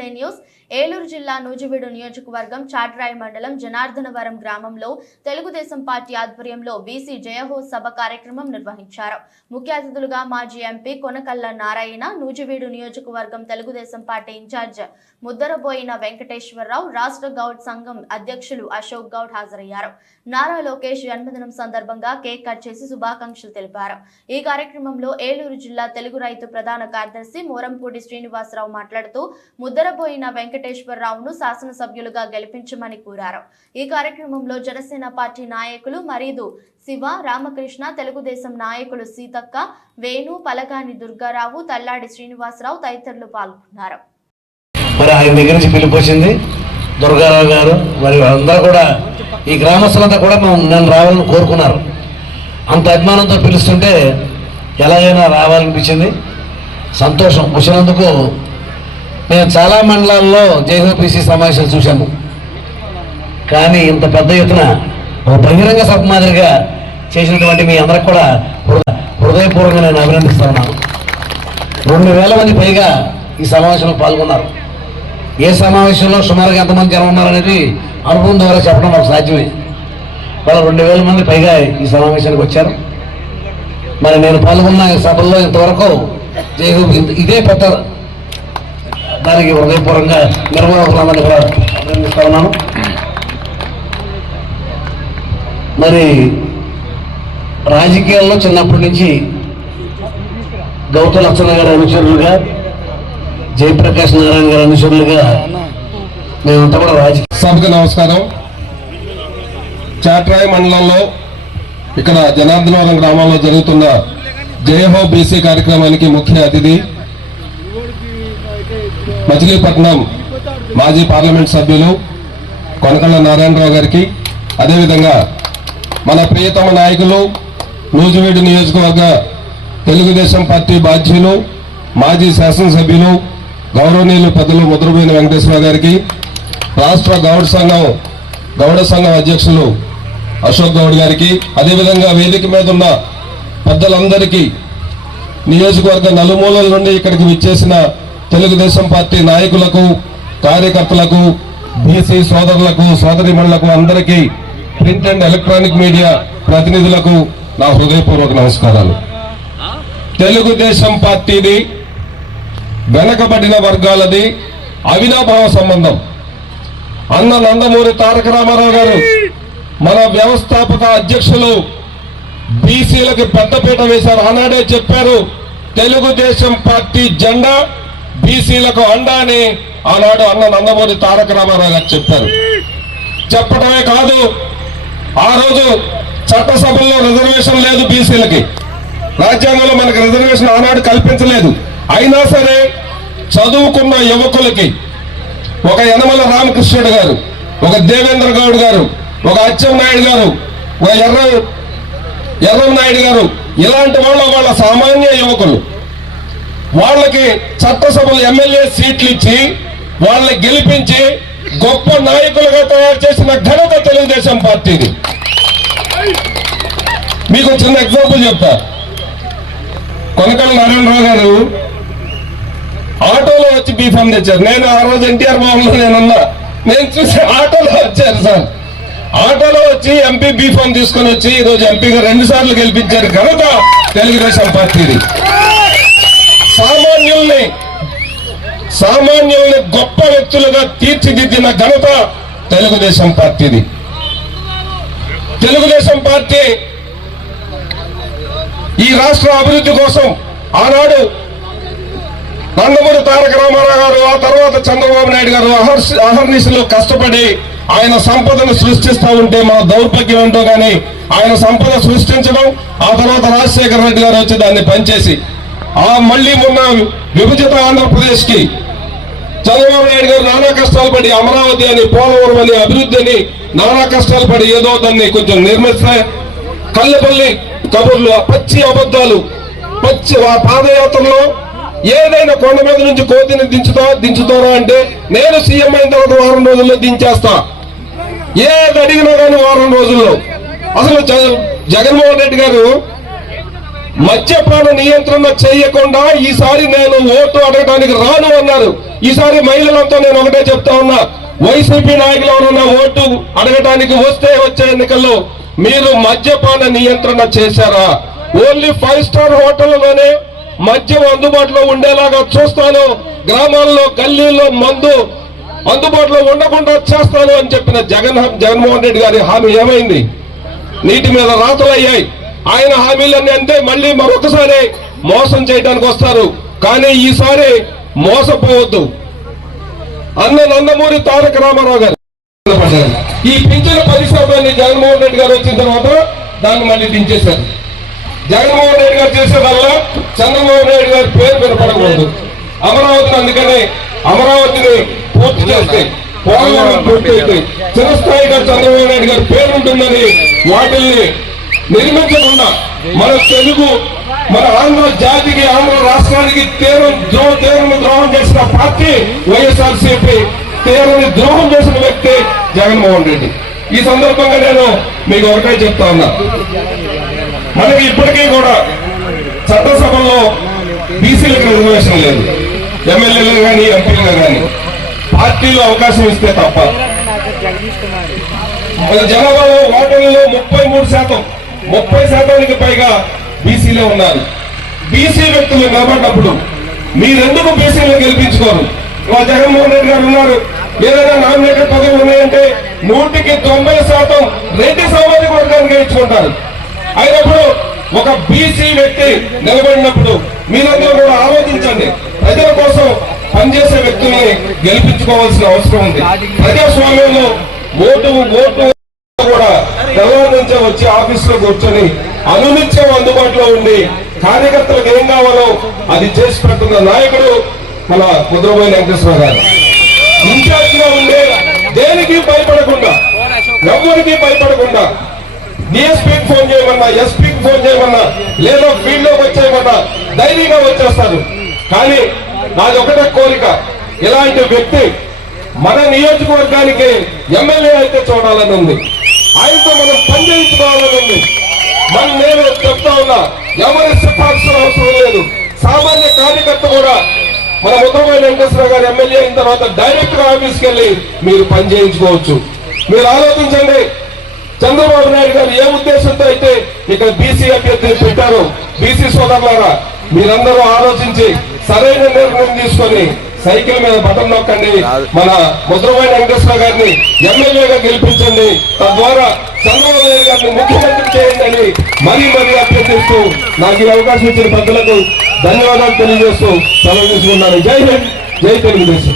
Today news Eluru జిల్లా నూజివీడు నియోజకవర్గం చాట్రాయి మండలం జనార్దనవరం గ్రామంలో తెలుగుదేశం పార్టీ ఆధ్వర్యంలో బీసీ జయహో సభ కార్యక్రమం నిర్వహించారు. ముఖ్య అతిథులుగా మాజీ ఎంపీ కొనకళ్ళ నారాయణ, నూజివీడు నియోజకవర్గం తెలుగుదేశం పార్టీ ఇన్ఛార్జ్ ముద్దరబోయిన వెంకటేశ్వరరావు, రాష్ట్ర గౌడ్ సంఘం అధ్యక్షులు అశోక్ గౌడ్ హాజరయ్యారు. నారా లోకేష్ జన్మదినం సందర్భంగా కేక్ కట్ చేసి శుభాకాంక్షలు తెలిపారు. ఈ కార్యక్రమంలో ఏలూరు జిల్లా తెలుగు రైతు ప్రధాన కార్యదర్శి మోరంపూడి శ్రీనివాసరావు మాట్లాడుతూ ముద్దరబోయిన వెంకటేశ్వరరావును శాసనసభ్యులుగా గెలిపించమని కోరారు. ఈ కార్యక్రమంలో జనసేన పార్టీ నాయకులు మరీదు శివ, రామకృష్ణ, తెలుగుదేశం నాయకులు సీతక్క, వేణు, పలగాని దుర్గారావు, తల్లాడి శ్రీనివాసరావు తదితరులు పాల్గొన్నారు. మరి ఆయన దగ్గర నుంచి పిలుపుచ్చింది దుర్గారావు గారు, మరి అందరూ కూడా ఈ గ్రామస్తులంతా కూడా నన్ను రావాలని కోరుకున్నారు. అంత అభిమానంతో పిలుస్తుంటే ఎలాగైనా రావాలనిపించింది. సంతోషం వచ్చినందుకు. మేము చాలా మండలాల్లో జేహోపీసీ సమావేశాలు చూశాము, కానీ ఇంత పెద్ద ఎత్తున ఒక బహిరంగ సభ మాదిరిగా చేసినటువంటి మీ అందరికి కూడా హృదయపూర్వకంగా నేను అభినందిస్తున్నాను. 2000 మంది పైగా ఈ సమావేశంలో పాల్గొన్నారు. ఏ సమావేశంలో సుమారుగా ఎంతమంది జనం ఉన్నారనేది అనుభవం ద్వారా చెప్పడం మాకు సాధ్యమే. వాళ్ళు 2000 మంది పైగా ఈ సమావేశానికి వచ్చారు. మరి నేను పాల్గొన్న సభల్లో ఇంతవరకు ఇదే పెద్ద దానికి హృదయపూర్వకంగా నిర్వాహకులందరినీ కూడా అభినందిస్తా ఉన్నాను. మరి రాజకీయాల్లో చిన్నప్పటి నుంచి గౌతు లక్షణ గారి అనుచరులుగా, జయప్రకాష్ నారాయణ గారి అనుచరులుగా మేమంతా కూడా రాజకీయ సభకు నమస్కారం. చాట్రాయి మండలంలో ఇక్కడ జనార్దనవరం గ్రామంలో జరుగుతున్న జయహో బీసీ కార్యక్రమానికి ముఖ్య అతిథి మచిలీపట్నం మాజీ పార్లమెంట్ సభ్యులు కొనకళ్ళ నారాయణరావు గారికి, అదేవిధంగా మన ప్రియతమ నాయకులు నూజివీడు నియోజకవర్గ తెలుగుదేశం పార్టీ బాధ్యులు, మాజీ శాసనసభ్యులు, గౌరవనీయులు పెద్దలు ముద్రబోయిన వెంకటేశ్వరరావు గారికి, రాష్ట్ర గౌడ సంఘం అధ్యక్షులు అశోక్ గౌడ్ గారికి, అదేవిధంగా వేదిక మీద ఉన్న పెద్దలందరికీ, నియోజకవర్గ నలుమూలల నుండి ఇక్కడికి విచ్చేసిన తెలుగుదేశం పార్టీ నాయకులకు, కార్యకర్తలకు, బీసీ సోదరులకు, సోదరిమణులకు అందరికీ, ప్రింట్ అండ్ ఎలక్ట్రానిక్ మీడియా ప్రతినిధులకు నా హృదయపూర్వక నమస్కారాలు. తెలుగుదేశం పార్టీది వెనకబడిన వర్గాలది అవినాభావ సంబంధం. అన్న నందమూరి తారక రామారావు గారు మన వ్యవస్థాపక అధ్యక్షులు బీసీలకు పెద్దపీట వేశారు. ఆనాడే చెప్పారు, తెలుగుదేశం పార్టీ జెండా బీసీలకు అండా అని ఆనాడు అన్న నందమూరి తారక రామారావు గారు చెప్పారు. చెప్పడమే కాదు, ఆ రోజు చట్టసభల్లో రిజర్వేషన్ లేదు బీసీలకి, రాజ్యాంగంలో మనకు రిజర్వేషన్ ఆనాడు కల్పించలేదు. అయినా సరే చదువుకున్న యువకులకి ఒక యనమల రామకృష్ణుడు గారు, ఒక దేవేంద్ర గౌడ్ గారు, ఒక అచ్చెన్నాయుడు గారు, ఒక ఎర్రం నాయుడు గారు, ఇలాంటి వాళ్ళ సామాన్య యువకులు వాళ్ళకి చట్టసభలు ఎమ్మెల్యే సీట్లు ఇచ్చి వాళ్ళని గెలిపించి గొప్ప నాయకులుగా తయారు చేసిన ఘనత తెలుగుదేశం పార్టీది. మీకు చిన్న ఎగ్జాంపుల్ చెప్తా. కొనకళ్ళ నారాయణరావు గారు ఆటోలో వచ్చి బీఫామ్ తెచ్చారు. నేను ఆ రోజు ఎన్టీఆర్ భవన్లో నేను చూసి ఆటోలో వచ్చారు సార్. ఆటోలో వచ్చి ఎంపీ బీఫామ్ తీసుకొని వచ్చి ఈరోజు ఎంపీగా 2 సార్లు గెలిపించారు ఘనత తెలుగుదేశం పార్టీది. సామాన్యుల్ని గొప్ప వ్యక్తులుగా తీర్చిదిద్దిన ఘనత తెలుగుదేశం పార్టీది. తెలుగుదేశం పార్టీ ఈ రాష్ట్ర అభివృద్ధి కోసం ఆనాడు నందమూరి తారక రామారావు గారు, ఆ తర్వాత చంద్రబాబు నాయుడు గారు అహర్నిశలు కష్టపడి ఆయన సంపదను సృష్టిస్తూ ఉంటే మన దౌర్భాగ్యం ఏంటో కానీ ఆయన సంపద సృష్టించడం, ఆ తర్వాత రాజశేఖర రెడ్డి గారు వచ్చి దాన్ని పనిచేసి మళ్ళీ మొన్న విభజిత ఆంధ్రప్రదేశ్ కి చంద్రబాబు నాయుడు గారు నానా కష్టాలు పడి అమరావతి అని, పోలవరం అని, అభివృద్ధి అని నానా కష్టాలు పడి ఏదో దాన్ని కొంచెం నిర్మిస్తే కళ్ళపల్లి కబుర్లు, పచ్చి అబద్ధాలు, పచ్చి పాదయాత్రలో ఏదైనా కొండ మీద నుంచి కోతిని దించుతారా అంటే నేను సీఎం అయిన తర్వాత 1 వారం రోజుల్లో దించేస్తా, ఏది అడిగినా కానీ 1 వారం రోజుల్లో. అసలు జగన్మోహన్ రెడ్డి గారు మద్యపాన నియంత్రణ చేయకుండా ఈసారి నేను ఓటు అడగడానికి రాను అన్నారు. ఈసారి మహిళలంతా నేను ఒకటే చెప్తా ఉన్నా, వైసీపీ నాయకులు ఎవరన్నా ఓటు అడగడానికి వస్తే వచ్చే ఎన్నికల్లో మీరు మద్యపాన నియంత్రణ చేశారా? ఓన్లీ 5 స్టార్ హోటళ్లలోనే మద్యం అందుబాటులో ఉండేలాగా చూస్తాను, గ్రామాల్లో గల్లీల్లో మందు అందుబాటులో ఉండకుండా చేస్తాను అని చెప్పిన జగన్మోహన్ రెడ్డి గారి హామీ ఏమైంది? నీటి మీద రాతలు అయ్యాయి. ఆయన హామీలన్నీ అంటే మళ్ళీ మరొకసారి మోసం చేయడానికి వస్తారు. కానీ ఈసారి మోసపోవద్దు. నందమూరి తారక రామారావు గారు ఈ పింఛను పరిశ్రమని జగన్మోహన్ రెడ్డి గారు వచ్చిన తర్వాత దాన్ని మళ్ళీ దించేశారు. జగన్మోహన్ రెడ్డి గారు చేసేదల్లా చంద్రబాబు నాయుడు గారి పేరు వినపడకూడదు. అమరావతిని అందుకని అమరావతిని పూర్తి చేస్తే పోలవరం పూర్తి అయితే చిరస్థాయిగా చంద్రబాబు నాయుడు గారి పేరు ఉంటుందని వాటిల్ని నిర్మించకుండా మన తెలుగు మన ఆంధ్ర జాతికి ఆంధ్ర రాష్ట్రానికి తీవ్ర ద్రోహం చేసిన పార్టీ వైఎస్ఆర్సీపీ, తీవ్రని ద్రోహం చేసిన వ్యక్తి జగన్మోహన్ రెడ్డి. ఈ సందర్భంగా నేను మీకు ఒకటే చెప్తా ఉన్నా, మనకి ఇప్పటికీ కూడా చట్టసభలో బీసీలకు రిజర్వేషన్ లేదు. ఎమ్మెల్యేలు కానీ ఎంపీలుగా కానీ పార్టీలో అవకాశం ఇస్తే తప్ప. మన జనాభాలో ఓటర్లలో 30% పైగా బీసీలో ఉన్నారు. బీసీ వ్యక్తులు నిలబడినప్పుడు మీరెందుకు బీసీలో గెలిపించుకోరు? మా జగన్మోహన్ రెడ్డి గారు ఉన్నారు, ఏదైనా నామినేటెడ్ పదవులు ఉన్నాయంటే 100% రెడ్డి సామాజిక వర్గానికి ఇచ్చుకుంటారు. అయినప్పుడు ఒక బీసీ వ్యక్తి నిలబడినప్పుడు మీరందరూ కూడా ఆలోచించండి. ప్రజల కోసం పనిచేసే వ్యక్తుల్ని గెలిపించుకోవాల్సిన అవసరం ఉంది. ప్రజాస్వామ్యంలో ఓటు కూడా తెల్లవారు నుంచే వచ్చి ఆఫీసులో కూర్చొని అనునిత్యం అందుబాటులో ఉండి కార్యకర్తలకు ఏం కావాలో అది చేసి పెడుతున్న నాయకుడు మన ముద్రబోయిన వెంకటేశ్వర గారు. ఇన్ఛార్జ్ గా ఉండే దేనికి భయపడకుండా, ఎవరికి భయపడకుండా డిఎస్పీకి ఫోన్ చేయమన్నా, ఎస్పీకి ఫోన్ చేయమన్నా, లేదా ఫీల్డ్ లోకి వచ్చేయమన్నా ధైర్యంగా వచ్చేస్తారు. కానీ నాది ఒకటే కోరిక, ఇలాంటి వ్యక్తి మన నియోజకవర్గానికి ఎమ్మెల్యే అయితే చూడాలని ఉంది, ఆయనతో మనం పనిచేయించుకోవాలని ఉంది. నేను చెప్తా ఉన్నా, ఎవరి సిఫార్సులు అవసరం లేదు. సామాన్య కార్యకర్త కూడా మన ముద్రబోయిన వెంకటేశ్వర గారు ఎమ్మెల్యే అయిన తర్వాత డైరెక్ట్ గా ఆఫీస్కి వెళ్ళి మీరు పని చేయించుకోవచ్చు. మీరు ఆలోచించండి, చంద్రబాబు నాయుడు గారు ఏ ఉద్దేశంతో అయితే ఇక్కడ బీసీ అభ్యర్థిని పెట్టారో, బీసీ సోదరులారా మీరందరూ ఆలోచించి సరైన నిర్ణయం తీసుకొని సైకిల్ మీద బటన్ నొక్కండి. మన ముద్రబోయిన వెంకటేశ్వర గారిని ఎమ్మెల్యేగా గెలిపించండి. తద్వారా చంద్రబాబు నాయుడు గారిని ముఖ్యమంత్రి చేయండి అని మరీ అభ్యర్థిస్తూ నాకు ఈ అవకాశం ఇచ్చిన పెద్దలకు ధన్యవాదాలు తెలియజేస్తూ సెలవు తీసుకున్నాను. జై హింద్, జై తెలుగుదేశం.